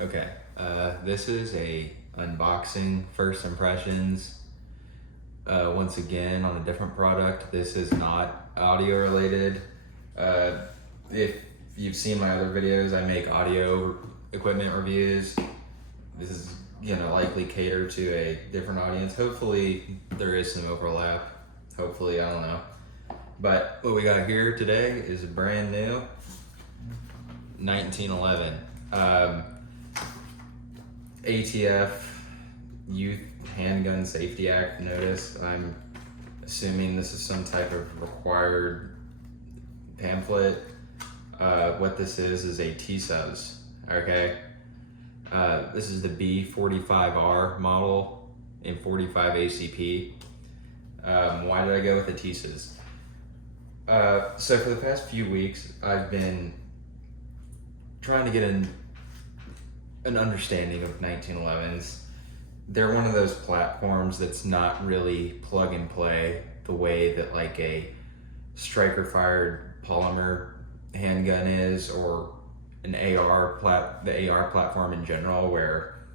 Okay, this is a unboxing, first impressions. Once again, on a different product. This is not audio related. If you've seen my other videos, I make audio equipment reviews. This is gonna likely cater to a different audience. Hopefully, there is some overlap. Hopefully, I don't know. But what we got here today is a brand new 1911. ATF Youth Handgun Safety Act notice. I'm assuming this is some type of required pamphlet. What this is a Tisas, okay? This is the B45R model in 45 ACP. Why did I go with the Tisas? So for the past few weeks, I've been trying to get an understanding of 1911s. They're one of those platforms that's not really plug and play the way that like a striker fired polymer handgun is, or an the AR platform in general, where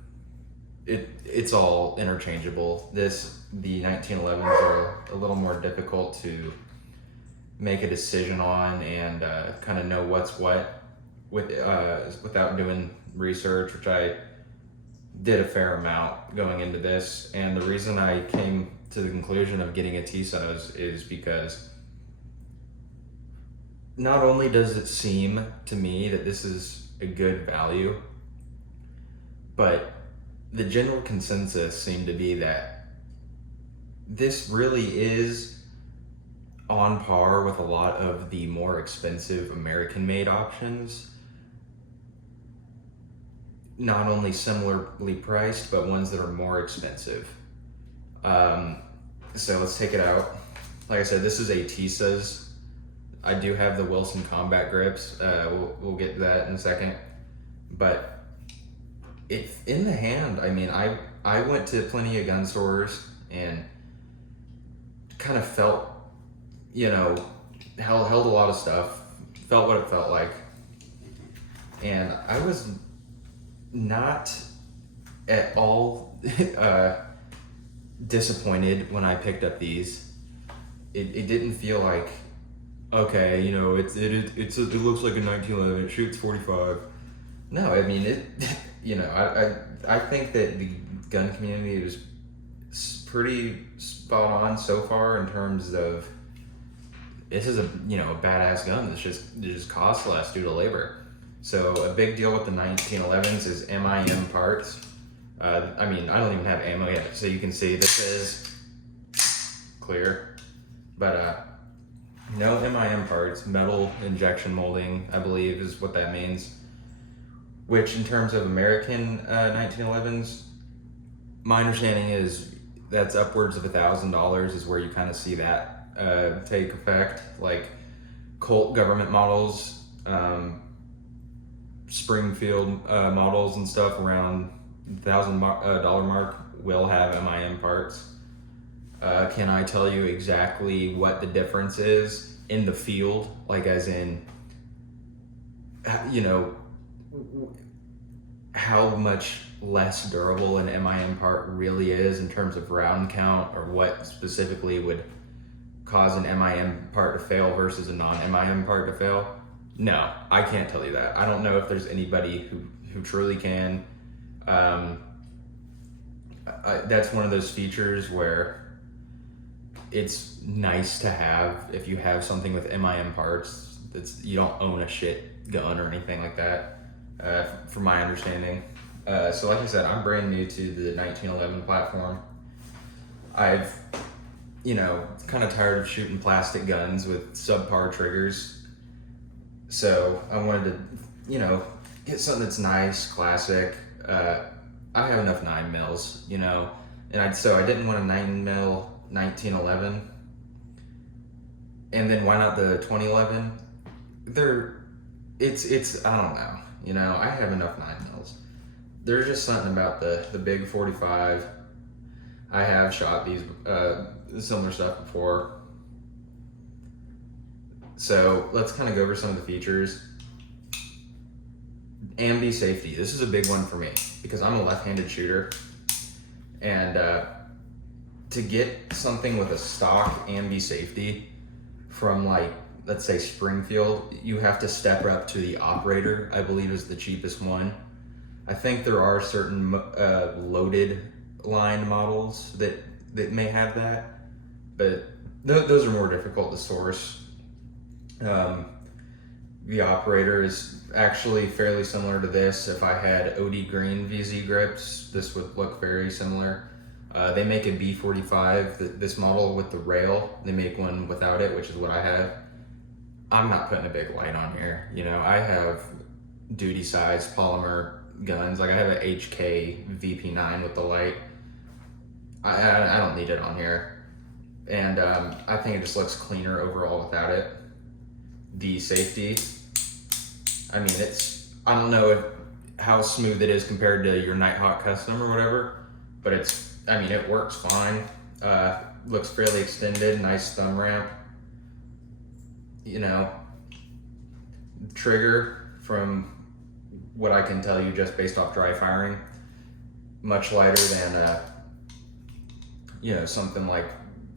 it's all interchangeable. The 1911s are a little more difficult to make a decision on and kind of know what's what without doing research, which I did a fair amount going into this. And the reason I came to the conclusion of getting a Tisas is because not only does it seem to me that this is a good value, but the general consensus seemed to be that this really is on par with a lot of the more expensive American-made options. Not only similarly priced, but ones that are more expensive. So let's take it out. Like I said, this is a Tisas. I do have the Wilson combat grips. We'll get to that in a second. But if in the hand, I mean, I went to plenty of gun stores and kind of felt, held a lot of stuff, felt what it felt like. And I was not at all disappointed when I picked up these. It didn't feel like, okay, it looks like a 1911. It shoots 45. No, I mean I think that the gun community is pretty spot on so far in terms of this is a badass gun that just costs less due to labor. So a big deal with the 1911s is MIM parts. I mean, I don't even have ammo yet, so you can see this is clear, but no MIM parts. Metal injection molding, I believe, is what that means. Which, in terms of American 1911s, my understanding is that's upwards of $1,000 is where you kind of see that take effect. Like Colt government models. Springfield models and stuff around $1,000 mark will have MIM parts. Can I tell you exactly what the difference is in the field? Like as in, how much less durable an MIM part really is in terms of round count, or what specifically would cause an MIM part to fail versus a non-MIM part to fail? No, I can't tell you that. I don't know if there's anybody who truly can. That's one of those features where it's nice to have if you have something with MIM parts. You don't own a shit gun or anything like that, from my understanding. So like I said, I'm brand new to the 1911 platform. I've, kind of tired of shooting plastic guns with subpar triggers. So I wanted to, get something that's nice, classic. I have enough 9mm, and I didn't want a 9mm 1911. And then why not the 2011? It's I don't know, I have enough 9mm. There's just something about the big 45. I have shot these similar stuff before. So let's kind of go over some of the features. ambi safety. This is a big one for me because I'm a left-handed shooter, and to get something with a stock ambi safety from, like, let's say Springfield, you have to step up to the operator, I believe is the cheapest one. I think there are certain loaded line models that may have that, but those are more difficult to source. The operator is actually fairly similar to this. If I had OD Green VZ grips, this would look very similar. They make a B45, this model with the rail. They make one without it, which is what I have. I'm not putting a big light on here. You know, I have duty size polymer guns. Like I have an HK VP9 with the light. I don't need it on here. And I think it just looks cleaner overall without it. The safety, I mean, I don't know how smooth it is compared to your Nighthawk Custom or whatever, but it works fine. Looks fairly extended, nice thumb ramp. You know, trigger, from what I can tell you just based off dry firing, much lighter than, something like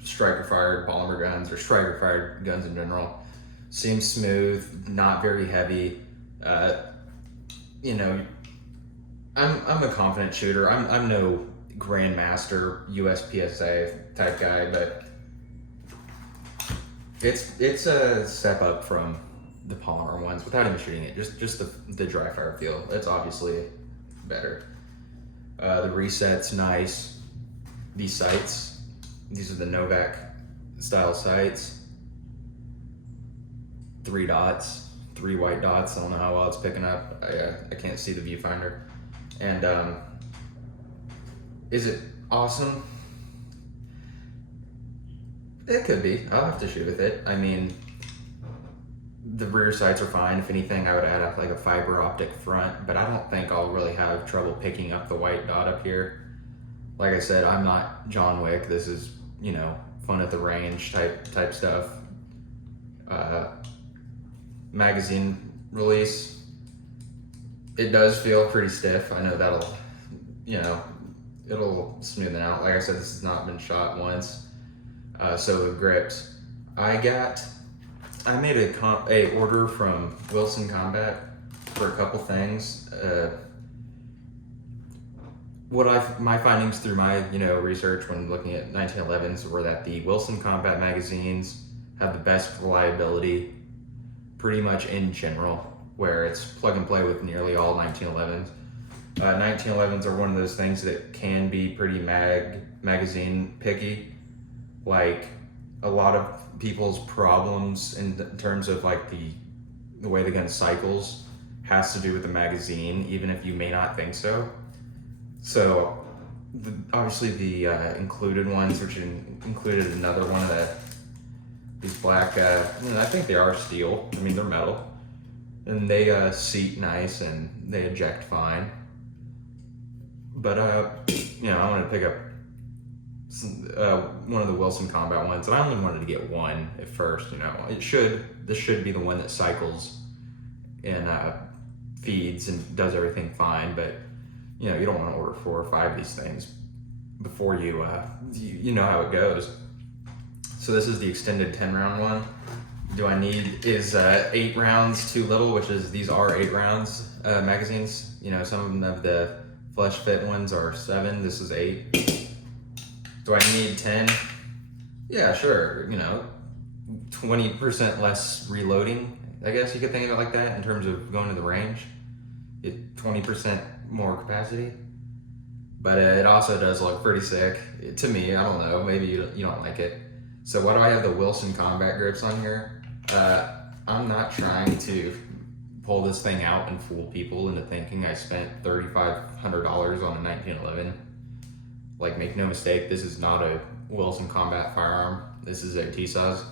striker fired polymer guns or striker fired guns in general. Seems smooth, not very heavy. I'm a confident shooter. I'm no grandmaster USPSA type guy, but it's a step up from the polymer ones without even shooting it. Just the dry fire feel. It's obviously better. The reset's nice. These sights, these are the Novak style sights. 3 dots, 3 white dots. I don't know how well it's picking up. I can't see the viewfinder. And is it awesome? It could be. I'll have to shoot with it. I mean, the rear sights are fine. If anything, I would add up like a fiber optic front, but I don't think I'll really have trouble picking up the white dot up here. Like I said, I'm not John Wick. This is, fun at the range type stuff. Magazine release, it does feel pretty stiff. I know that'll, it'll smoothen out. Like I said, this has not been shot once. So with grips, I made a order from Wilson Combat for a couple things. My findings through my research when looking at 1911s were that the Wilson Combat magazines have the best reliability pretty much in general, where it's plug and play with nearly all 1911s. 1911s are one of those things that can be pretty magazine picky. Like, a lot of people's problems in terms of like the way the gun cycles has to do with the magazine, even if you may not think so. So obviously the included ones, which included another one of these black, I think they are steel. I mean, they're metal, and they seat nice and they eject fine. But I wanted to pick up one of the Wilson Combat ones, and I only wanted to get one at first. This should be the one that cycles and feeds and does everything fine. But you don't want to order 4 or 5 of these things before you know how it goes. So this is the extended 10-round one. Is 8 rounds too little, which is, these are 8 rounds magazines. Some of the flesh fit ones are 7, this is 8. Do I need 10? Yeah, sure. 20% less reloading, I guess you could think of it like that, in terms of going to the range. 20% more capacity. But it also does look pretty sick. To me, I don't know, maybe you don't like it. So why do I have the Wilson Combat grips on here? I'm not trying to pull this thing out and fool people into thinking I spent $3,500 on a 1911. Like, make no mistake, this is not a Wilson Combat firearm. This is a Tisas.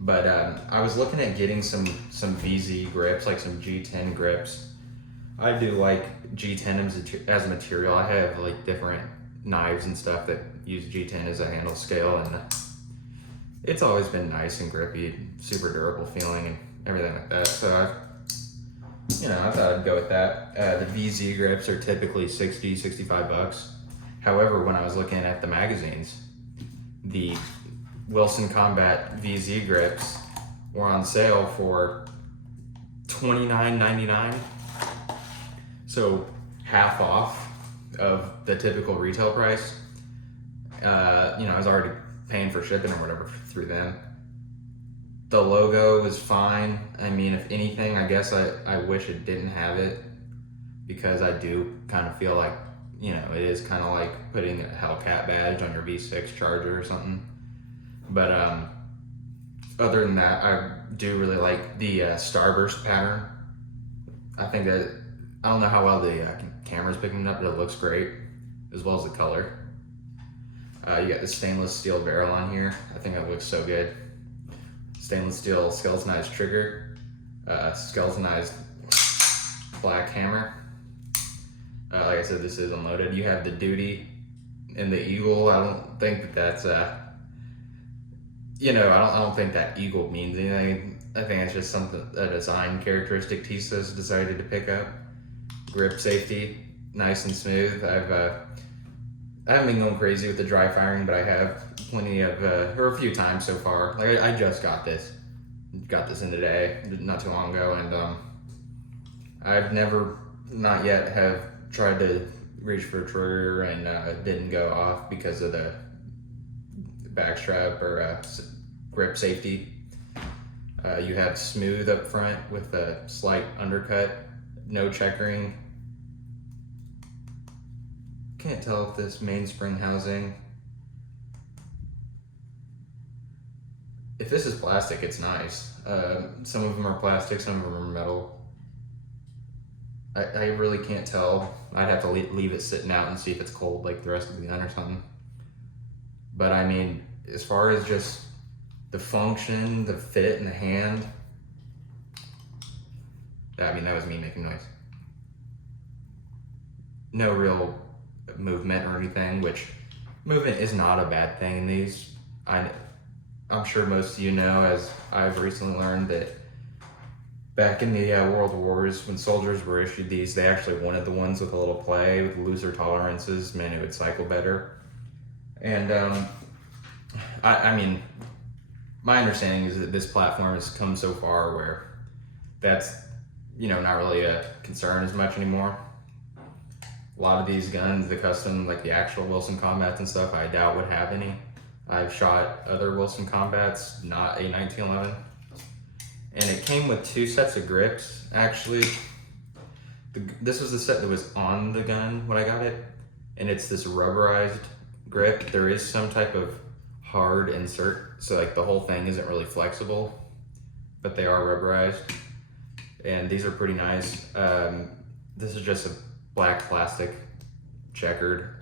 But I was looking at getting some VZ grips, like some G10 grips. I do like G10 as a material. I have like different knives and stuff that use G10 as a handle scale, and it's always been nice and grippy, super durable feeling and everything like that. So you know, I thought I'd go with that. The VZ grips are typically 60, 65 bucks. However, when I was looking at the magazines, the Wilson Combat VZ grips were on sale for $29.99. So half off of the typical retail price. You know, I was already paying for shipping or whatever through them. The logo is fine. I mean, if anything, I guess I wish it didn't have it, because I do kind of feel like, you know, it is kind of like putting a Hellcat badge on your V6 Charger or something. But other than that, I do really like the starburst pattern. I think that, I don't know how well the camera's picking it up, but it looks great, as well as the color. You got the stainless steel barrel on here. I think that looks so good. Stainless steel skeletonized trigger, skeletonized black hammer. Like I said, this is unloaded. You have the duty and the eagle. I don't think that's you know, I don't think that eagle means anything. I think it's just something, a design characteristic Tisas decided to pick up. Grip safety, nice and smooth. I haven't been going crazy with the dry firing, but I have plenty of, or a few times so far. Like I just got this in today, not too long ago, and I've never, not yet, have tried to reach for a trigger and didn't go off because of the backstrap or grip safety. You have smooth up front with a slight undercut, no checkering. Can't tell if this mainspring housing, if this is plastic, it's nice. Some of them are plastic, some of them are metal. I really can't tell. I'd have to leave it sitting out and see if it's cold like the rest of the gun or something. But I mean, as far as just the function, the fit, and the hand, I mean, that was me making noise. No real movement or anything, which movement is not a bad thing in these. I'm sure most of you know, as I've recently learned, that back in the World Wars, when soldiers were issued these, they actually wanted the ones with a little play, with looser tolerances, meant it would cycle better. And I mean, my understanding is that this platform has come so far where that's, you know, not really a concern as much anymore. A lot of these guns, the custom, like the actual Wilson Combats and stuff, I doubt would have any. I've shot other Wilson Combats, not a 1911. And it came with 2 sets of grips, actually. This was the set that was on the gun when I got it. And it's this rubberized grip. There is some type of hard insert, so like the whole thing isn't really flexible, but they are rubberized. And these are pretty nice. This is just a black plastic checkered.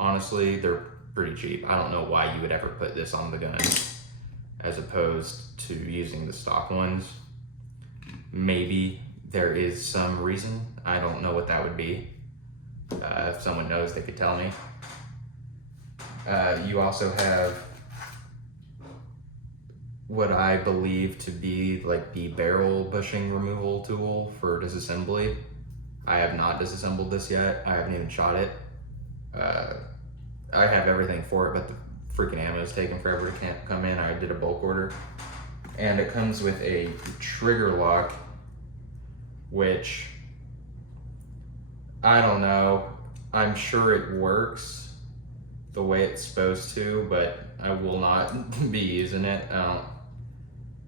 Honestly, they're pretty cheap. I don't know why you would ever put this on the gun as opposed to using the stock ones. Maybe there is some reason. I don't know what that would be. If someone knows, they could tell me. You also have what I believe to be like the barrel bushing removal tool for disassembly. I have not disassembled this yet. I haven't even shot it. I have everything for it, but the freaking ammo is taking forever to come in. I did a bulk order. And it comes with a trigger lock, which, I don't know. I'm sure it works the way it's supposed to, but I will not be using it.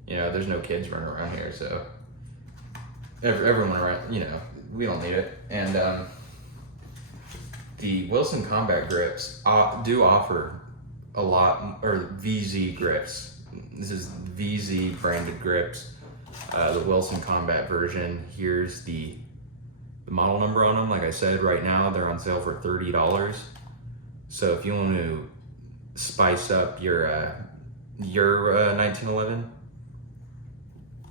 You know, there's no kids running around here, so everyone around, you know, we don't need it. And the Wilson Combat grips do offer a lot, or VZ grips. This is VZ branded grips. The Wilson Combat version. Here's the model number on them. Like I said, right now they're on sale for $30. So if you want to spice up your 1911,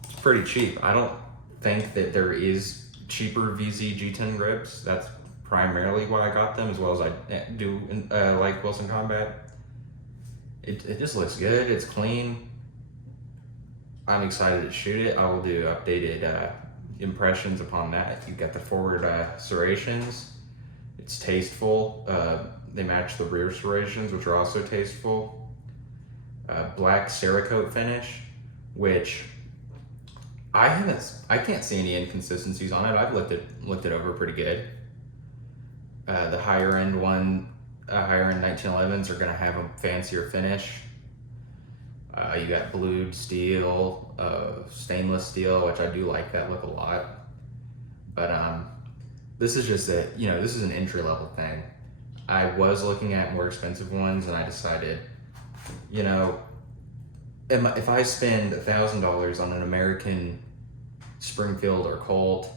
it's pretty cheap. I don't think that there is cheaper VZ G10 grips. That's primarily why I got them, as well as I do like Wilson Combat. It just looks good. It's clean. I'm excited to shoot it. I will do updated impressions upon that. You got the forward serrations. It's tasteful. They match the rear serrations, which are also tasteful. Black Cerakote finish, which I can't see any inconsistencies on it. I've looked it over pretty good. The higher end 1911s are gonna have a fancier finish. You got blued steel, stainless steel, which I do like that look a lot. But this is just this is an entry level thing. I was looking at more expensive ones, and I decided, if I spend $1,000 on an American Springfield or Colt,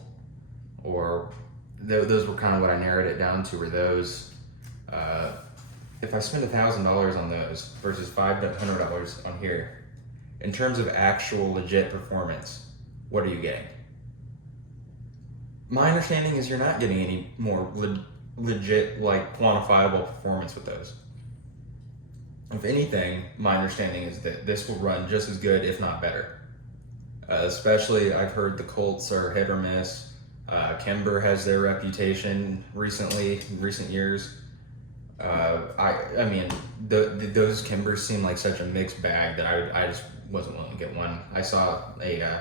or those were kind of what I narrowed it down to, were those. If I spend $1,000 on those versus $500 on here, in terms of actual legit performance, what are you getting? My understanding is you're not getting any more legit, like quantifiable performance with those. If anything, my understanding is that this will run just as good, if not better. Especially, I've heard the Colts are hit or miss. Kimber has their reputation in recent years. I mean, those Kimbers seem like such a mixed bag that I just wasn't willing to get one. I saw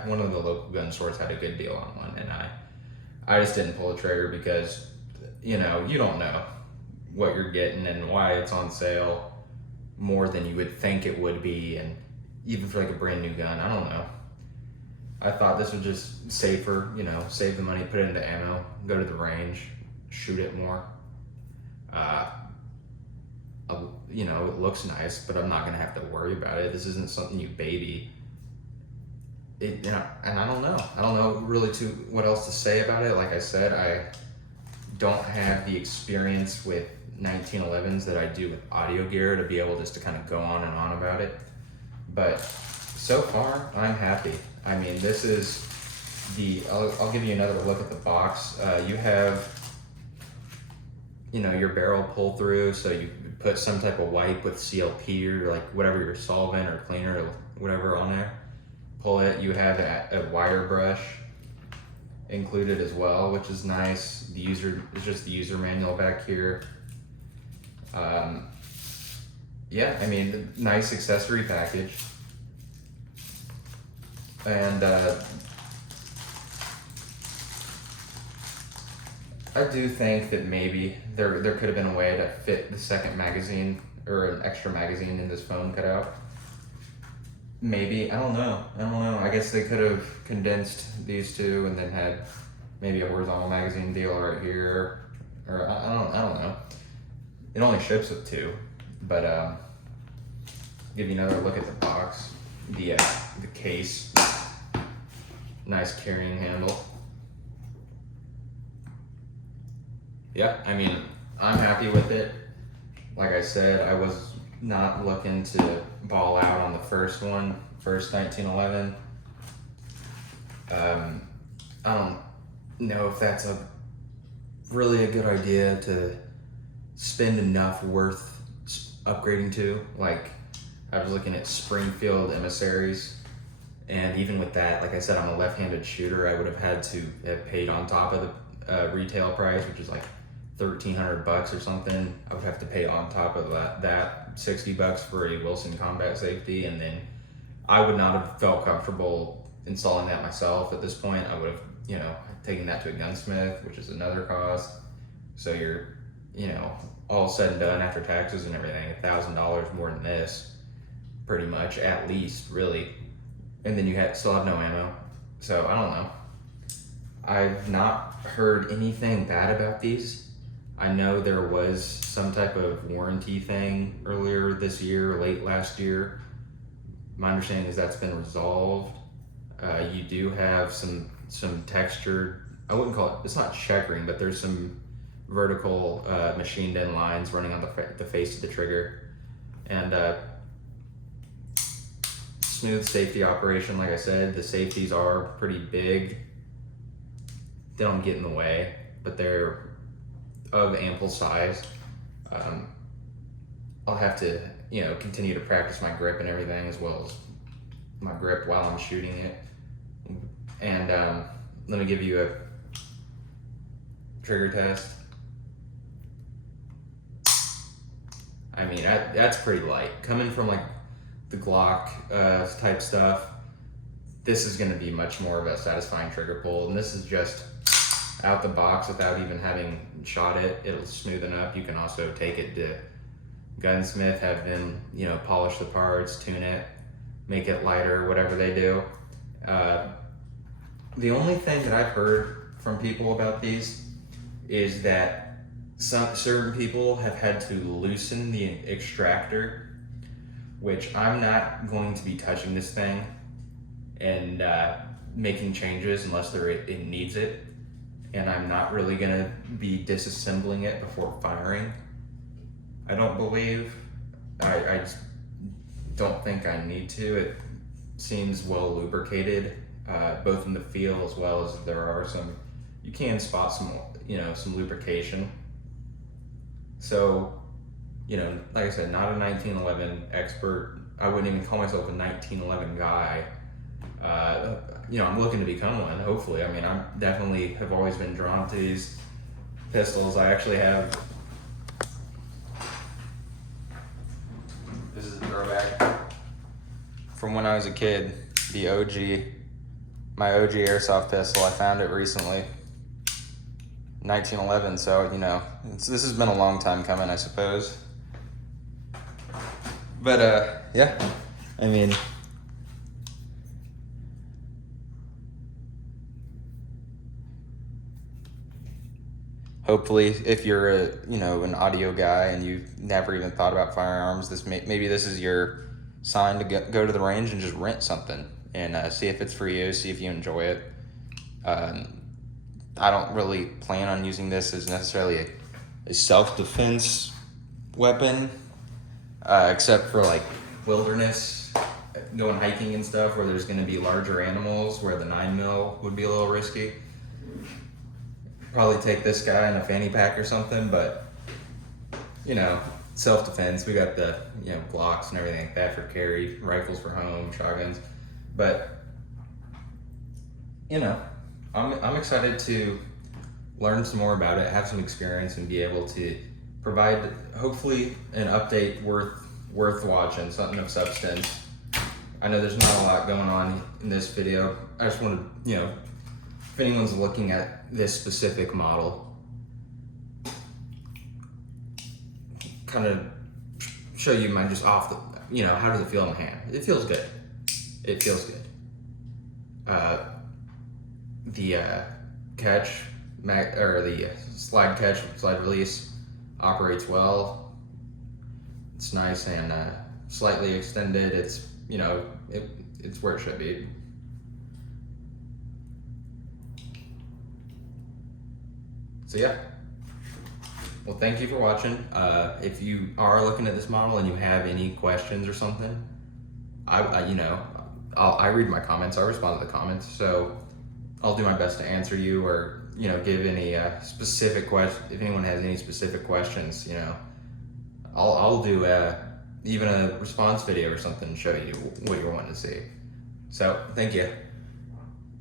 one of the local gun stores had a good deal on one, and I just didn't pull the trigger because, you don't know what you're getting and why it's on sale more than you would think it would be, and even for like a brand new gun, I don't know. I thought this was just safer, save the money, put it into ammo, go to the range, shoot it more. It looks nice, but I'm not gonna have to worry about it. This isn't something you baby. And I don't know really what else to say about it. Like I said, I don't have the experience with 1911s that I do with audio gear to be able just to kind of go on and on about it. But so far, I'm happy. I mean, this is I'll give you another look at the box. You have, your barrel pull through, so you put some type of wipe with CLP or like whatever your solvent or cleaner or whatever on there. Pull it. You have a wire brush included as well, which is nice. It's just the user manual back here. Nice accessory package. And I do think that maybe there could have been a way to fit the second magazine or an extra magazine in this foam cutout. Maybe, I don't know. I guess they could have condensed these two and then had maybe a horizontal magazine deal right here, or I don't know. It only ships with two, but give you another look at the box, the case, nice carrying handle. Yeah, I mean, I'm happy with it. Like I said, I was not looking to ball out on the first 1911. I don't know if that's really a good idea to spend enough worth upgrading to. Like, I was looking at Springfield emissaries, and even with that, like I said, I'm a left-handed shooter. I would have had to have paid on top of the retail price, which is like $1,300 or something. I would have to pay on top of that $60 for a Wilson combat safety, and then I would not have felt comfortable installing that myself at this point. I would have, taken that to a gunsmith, which is another cost. So you're, all said and done after taxes and everything, $1,000 more than this, pretty much, at least, really. And then you still have no ammo. So I don't know. I've not heard anything bad about these. I know there was some type of warranty thing earlier this year, late last year. My understanding is that's been resolved. You do have some textured, I wouldn't call it, it's not checkering, but there's some vertical machined in lines running on the face of the trigger. And smooth safety operation, like I said. The safeties are pretty big. They don't get in the way, but they're of ample size. I'll have to, continue to practice my grip and everything, as well as my grip while I'm shooting it. And let me give you a trigger test. I mean, that's pretty light. Coming from like the Glock type stuff, this is going to be much more of a satisfying trigger pull, and this is just out the box without even having shot it. It'll smoothen up. You can also take it to gunsmith, have them, you know, polish the parts, tune it, make it lighter, whatever they do. The only thing that I've heard from people about these is that certain people have had to loosen the extractor, which I'm not going to be touching this thing and making changes unless it needs it. And I'm not really gonna be disassembling it before firing. I don't believe. I just don't think I need to. It seems well lubricated, both in the feel as well as there are some, you can spot some, you know, some lubrication. So, you know, like I said, not a 1911 expert. I wouldn't even call myself a 1911 guy. You know, I'm looking to become one, hopefully. I mean, I definitely have always been drawn to these pistols. I actually have, this is a throwback from when I was a kid, the OG, my OG airsoft pistol. I found it recently, 1911, so, you know, this has been a long time coming, I suppose. But, yeah, I mean, hopefully, if you're an audio guy and you've never even thought about firearms, maybe this is your sign to go to the range and just rent something and see if it's for you, see if you enjoy it. I don't really plan on using this as necessarily a self-defense weapon, except for like wilderness, going hiking and stuff where there's going to be larger animals, where the 9mm would be a little risky. Probably take this guy in a fanny pack or something, but, you know, self-defense. We got the, you know, Glocks and everything like that for carry, rifles for home, shotguns. But, you know, I'm excited to learn some more about it, have some experience, and be able to provide, hopefully, an update worth watching, something of substance. I know there's not a lot going on in this video. I just wanted, you know, if anyone's looking at this specific model, kind of show you my just off the, you know, how does it feel in the hand? It feels good. It feels good. The catch, or the slide catch, slide release operates well. It's nice and slightly extended. It's, you know, it's where it should be. So yeah, well, thank you for watching. If you are looking at this model and you have any questions or something, I read my comments, I respond to the comments, so I'll do my best to answer you, or, you know, give any specific questions. If anyone has any specific questions, you know, I'll do even a response video or something to show you what you're wanting to see. So thank you.